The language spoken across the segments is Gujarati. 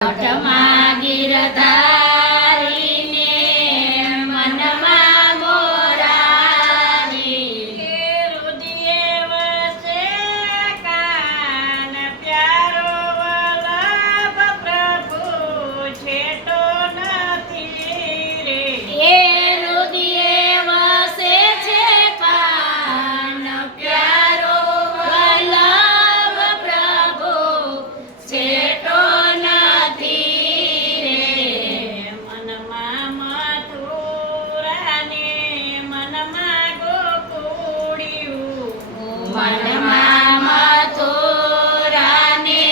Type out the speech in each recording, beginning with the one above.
મઠમાં ગિરધારીને મનમાં મોરારી રુદિયે વસે કાન પ્યારો વલ્લભ પ્રભુ છેટો નથી રે એ રુદિયે વસે છે કાન પ્યારો વલ્લભ પ્રભુ છેટો મનમાં મથુરાને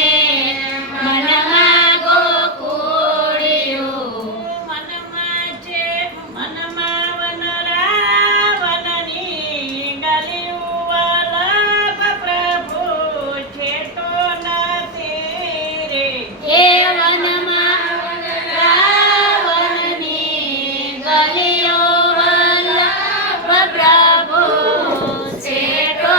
મનમાં ગોકુળિયું મનમાં છે મનમાં વનરાવનની ગલિયું વલ્લભ પ્રભુ છેટો નથી રે એ વનમાં રાવણની ગલિયો વલ્લભ પ્રભુ છેટો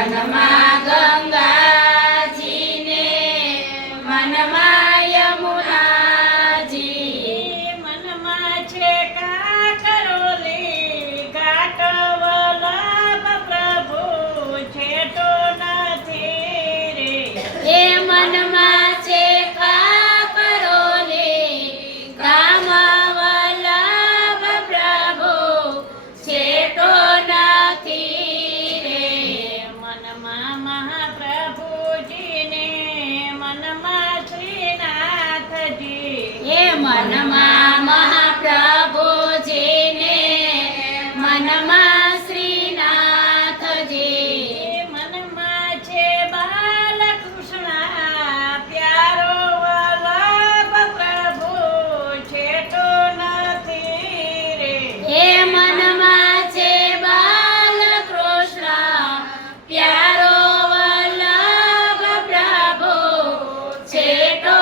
મનમાં ગંગાજીને મનમાં યમુનાજી મનમાં છે કાકરોલી ઘાટ વલ્લભ પ્રભુ છેટો નથી રે એ મનમાં છે કાકરોલી ગામ વલ્લભ પ્રભુ છેટો નથી મનમાં મહાપ્રભુજીને મનમાં શ્રીનાથજી મનમાં છે બાલકૃષ્ણ પ્યારો વલ્લભ પ્રભુ છેટો નથી રે એ મનમાં છે બાલકૃષ્ણ પ્યારો વલ્લભ પ્રભુ છેટો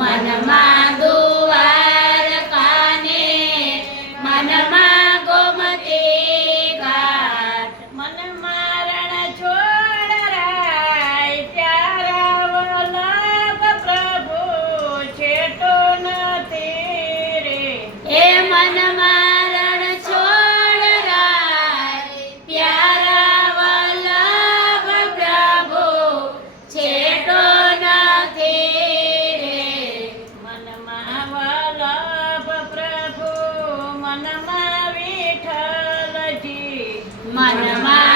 મનમાં દ્વારકાને મનમાં ગોમતી ઘાટ મનમાં રણ છોડરાય પ્યારા વલ્લભ પ્રભુ છેટો નથી રે એ મનમાં રણ છોડરાય પ્યારા વલ્લભ પ્રભુ છેટો નથી મનમાં